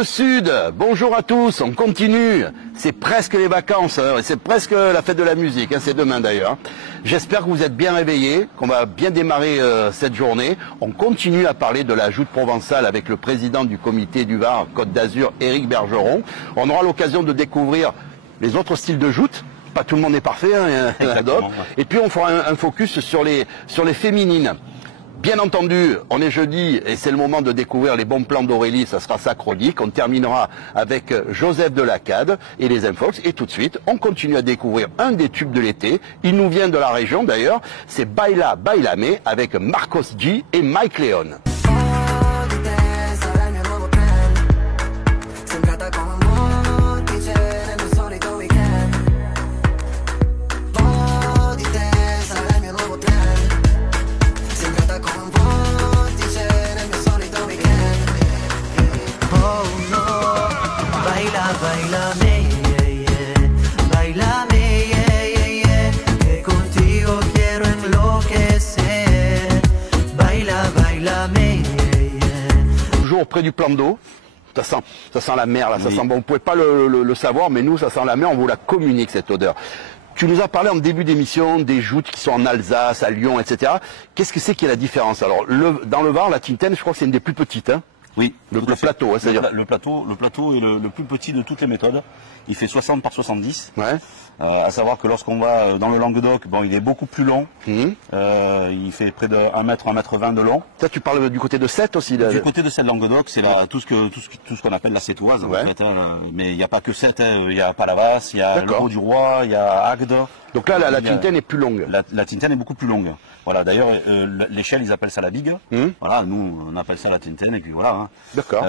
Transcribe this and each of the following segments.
le Sud, bonjour à tous, on continue. C'est presque les vacances, hein, c'est presque la fête de la musique, hein, c'est demain d'ailleurs. J'espère que vous êtes bien réveillés, qu'on va bien démarrer cette journée. On continue à parler de la joute provençale avec le président du comité du Var Côte d'Azur, Éric Bergeron. On aura l'occasion de découvrir les autres styles de joute. Pas tout le monde est parfait, hein, il y en a d'autres. Et puis on fera un focus sur les féminines. Bien entendu, on est jeudi et c'est le moment de découvrir les bons plans d'Aurélie, ça sera sa chronique. On terminera avec Joseph Delacade et les Infox. Et tout de suite, on continue à découvrir un des tubes de l'été. Il nous vient de la région d'ailleurs, c'est Baila Bailame avec Marcos G et Mike Leon. Près du plan d'eau, ça sent la mer là, ça sent bon. Vous pouvez pas le savoir, mais nous ça sent la mer, on vous la communique cette odeur. Tu nous as parlé en début d'émission des joutes qui sont en Alsace, à Lyon, etc. Qu'est-ce que c'est qui est la différence? Alors dans le Var, la Tintaine, je crois que c'est une des plus petites, hein. Oui, le plateau, hein, c'est-à-dire le plateau est le plus petit de toutes les méthodes. Il fait 60 par 70. Ouais. À savoir que lorsqu'on va dans le Languedoc, bon, il est beaucoup plus long. Il fait près de 1 mètre, 1 mètre 20 de long. Ça, tu parles du côté de Sète aussi là. Du côté de Sète Languedoc, c'est tout ce qu'on appelle la Sétoise. Ouais. En fait, hein. Mais il n'y a pas que Sète, il y a Palavas, il y a le Haut-du-Roi, il y a Agde. Donc là, la Tintaine est plus longue. La Tintaine est beaucoup plus longue. Voilà, d'ailleurs, l'échelle, ils appellent ça la bigue. Voilà, nous, on appelle ça la Tintaine, et puis voilà. Hein. D'accord.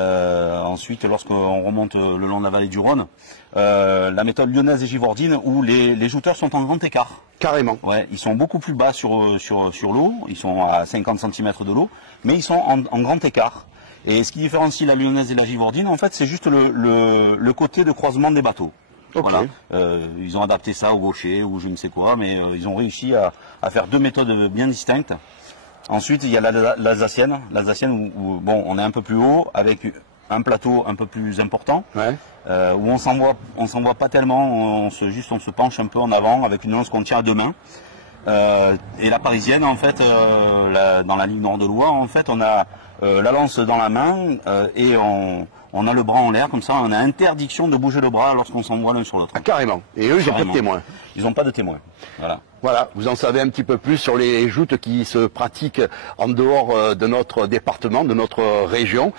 Ensuite, lorsqu'on remonte le long de la vallée du Rhône, la méthode lyonnaise et givordine, où les jouteurs sont en grand écart. Carrément. Ouais, ils sont beaucoup plus bas sur l'eau, ils sont à 50 cm de l'eau, mais ils sont en grand écart. Et ce qui différencie la lyonnaise et la givordine, en fait, c'est juste le côté de croisement des bateaux. Okay. Voilà. Ils ont adapté ça au gaucher ou je ne sais quoi, mais ils ont réussi à faire deux méthodes bien distinctes. Ensuite, il y a l'alsacienne, où bon, on est un peu plus haut avec un plateau un peu plus important, ouais. Où on s'en voit pas tellement, on se penche un peu en avant avec une lance qu'on tient à deux mains. Et la parisienne, en fait, dans la ligne nord de Loire, en fait, on a la lance dans la main et on a le bras en l'air, comme ça, on a interdiction de bouger le bras lorsqu'on s'envoie l'un sur l'autre. Ah, carrément. Et eux, ils n'ont pas de témoins. Ils n'ont pas de témoins. Voilà. Voilà, vous en savez un petit peu plus sur les joutes qui se pratiquent en dehors de notre département, de notre région.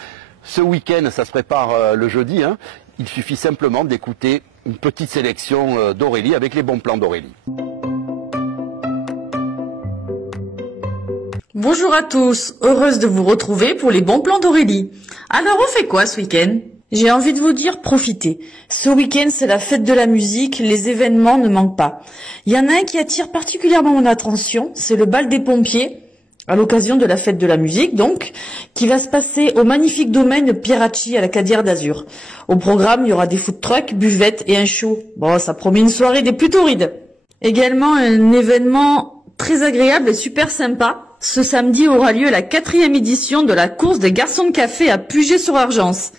Ce week-end, ça se prépare le jeudi, hein. Il suffit simplement d'écouter une petite sélection d'Aurélie avec les bons plans d'Aurélie. Bonjour à tous, heureuse de vous retrouver pour les bons plans d'Aurélie. Alors on fait quoi ce week-end? J'ai envie de vous dire profitez. Ce week-end c'est la fête de la musique, les événements ne manquent pas. Il y en a un qui attire particulièrement mon attention, c'est le bal des pompiers, à l'occasion de la fête de la musique donc, qui va se passer au magnifique domaine Pieracci à la Cadière d'Azur. Au programme, il y aura des food trucks, buvettes et un show. Bon, ça promet une soirée des plus torrides. Également un événement très agréable et super sympa. Ce samedi aura lieu la 4e édition de la course des garçons de café à Puget-sur-Argence.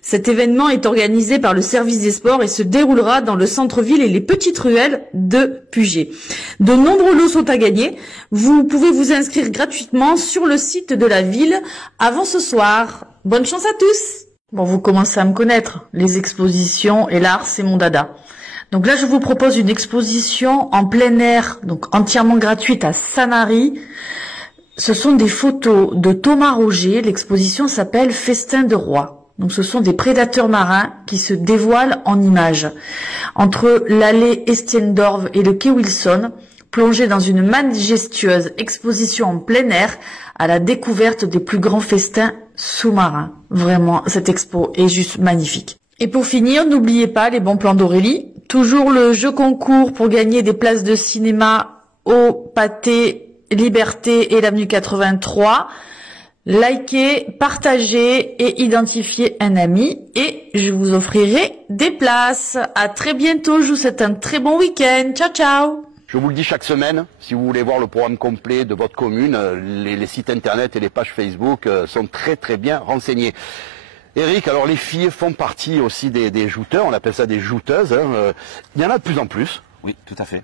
Cet événement est organisé par le service des sports et se déroulera dans le centre-ville et les petites ruelles de Puget. De nombreux lots sont à gagner. Vous pouvez vous inscrire gratuitement sur le site de la ville avant ce soir. Bonne chance à tous. Bon, vous commencez à me connaître. Les expositions et l'art, c'est mon dada. Donc là, je vous propose une exposition en plein air, donc entièrement gratuite à Sanary. Ce sont des photos de Thomas Roger. L'exposition s'appelle Festin de roi. Donc ce sont des prédateurs marins qui se dévoilent en images. Entre l'allée Estienne-d'Orve et le quai Wilson, plongés dans une majestueuse exposition en plein air à la découverte des plus grands festins sous-marins. Vraiment, cette expo est juste magnifique. Et pour finir, n'oubliez pas les bons plans d'Aurélie. Toujours le jeu concours pour gagner des places de cinéma au Pâté, Liberté et l'avenue 83. Likez, partagez et identifiez un ami et je vous offrirai des places. À très bientôt, je vous souhaite un très bon week-end. Ciao, ciao. Je vous le dis chaque semaine, si vous voulez voir le programme complet de votre commune, les sites internet et les pages Facebook sont très très bien renseignés. Eric, alors les filles font partie aussi des jouteurs, on appelle ça des jouteuses. Hein. Il y en a de plus en plus. Oui, tout à fait.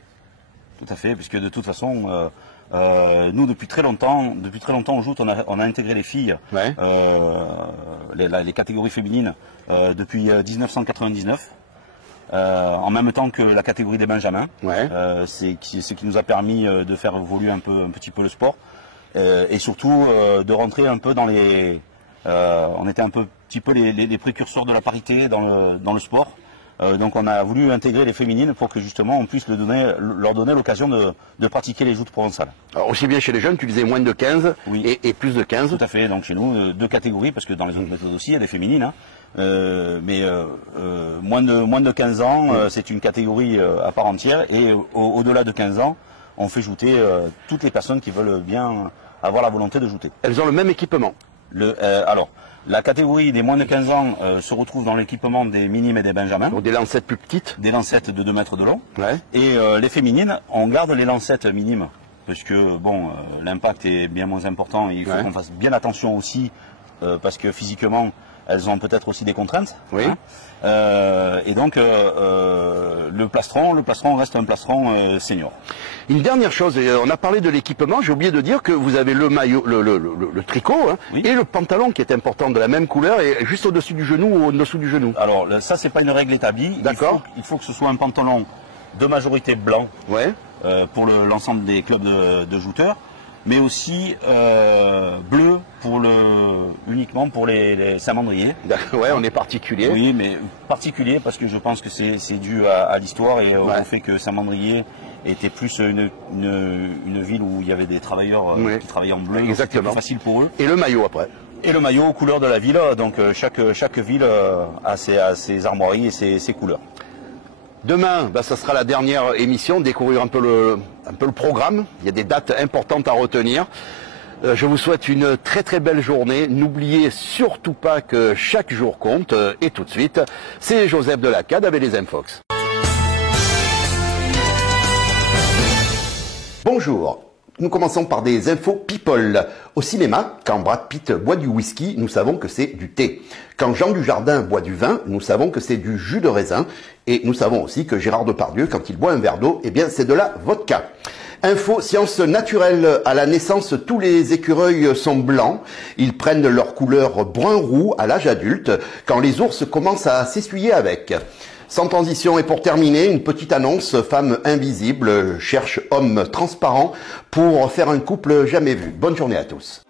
Tout à fait, puisque de toute façon, nous depuis très longtemps on joue, on a intégré les filles, Ouais. Les catégories féminines depuis 1999. En même temps que la catégorie des benjamins. Ouais. C'est ce qui nous a permis de faire évoluer un petit peu le sport et surtout de rentrer un peu dans les. On était un petit peu les précurseurs de la parité dans le sport. Donc on a voulu intégrer les féminines pour que justement on puisse leur donner l'occasion de pratiquer les joutes provençales. Alors aussi bien chez les jeunes, tu disais moins de 15 Oui. et plus de 15. Tout à fait, donc chez nous, 2 catégories, parce que dans les autres méthodes aussi, il y a des féminines. Hein. Moins de 15 ans, c'est une catégorie à part entière, et au-delà de 15 ans, on fait jouter toutes les personnes qui veulent bien avoir la volonté de jouter. Elles ont le même équipement. Alors, la catégorie des moins de 15 ans se retrouve dans l'équipement des minimes et des benjamins. Donc des lancettes plus petites. Des lancettes de 2 mètres de long. Ouais. Et les féminines, on garde les lancettes minimes, parce que bon, l'impact est bien moins important, et il faut qu'on fasse bien attention aussi, parce que physiquement, elles ont peut-être aussi des contraintes. Oui. Hein. Et donc, le plastron reste un plastron senior. Une dernière chose, on a parlé de l'équipement, j'ai oublié de dire que vous avez le maillot, le tricot, hein, Oui. et le pantalon qui est important, de la même couleur, et juste au-dessus du genou ou au-dessous du genou. Alors, ça, c'est pas une règle établie. D'accord. Il faut que ce soit un pantalon de majorité blanc Ouais. pour l'ensemble des clubs de jouteurs, mais aussi bleu uniquement pour les samandriers. Ouais, on est particulier. Oui, mais particulier parce que je pense que c'est dû à l'histoire et au fait que Saint-Mandrier était plus une ville où il y avait des travailleurs qui travaillaient en bleu. C'était plus facile pour eux. Et le maillot après. Et le maillot aux couleurs de la ville, donc chaque ville a ses armoiries et ses couleurs. Demain, ça sera la dernière émission, découvrir un peu le programme. Il y a des dates importantes à retenir. Je vous souhaite une très très belle journée. N'oubliez surtout pas que chaque jour compte. Et tout de suite, c'est Joseph Delacade avec les Infox. Bonjour. Nous commençons par des infos people. Au cinéma, quand Brad Pitt boit du whisky, nous savons que c'est du thé. Quand Jean Dujardin boit du vin, nous savons que c'est du jus de raisin. Et nous savons aussi que Gérard Depardieu, quand il boit un verre d'eau, eh bien c'est de la vodka. Info sciences naturelles. À la naissance, tous les écureuils sont blancs. Ils prennent leur couleur brun-roux à l'âge adulte, quand les ours commencent à s'essuyer avec. Sans transition et pour terminer, une petite annonce. Femme invisible cherche homme transparent pour faire un couple jamais vu. Bonne journée à tous.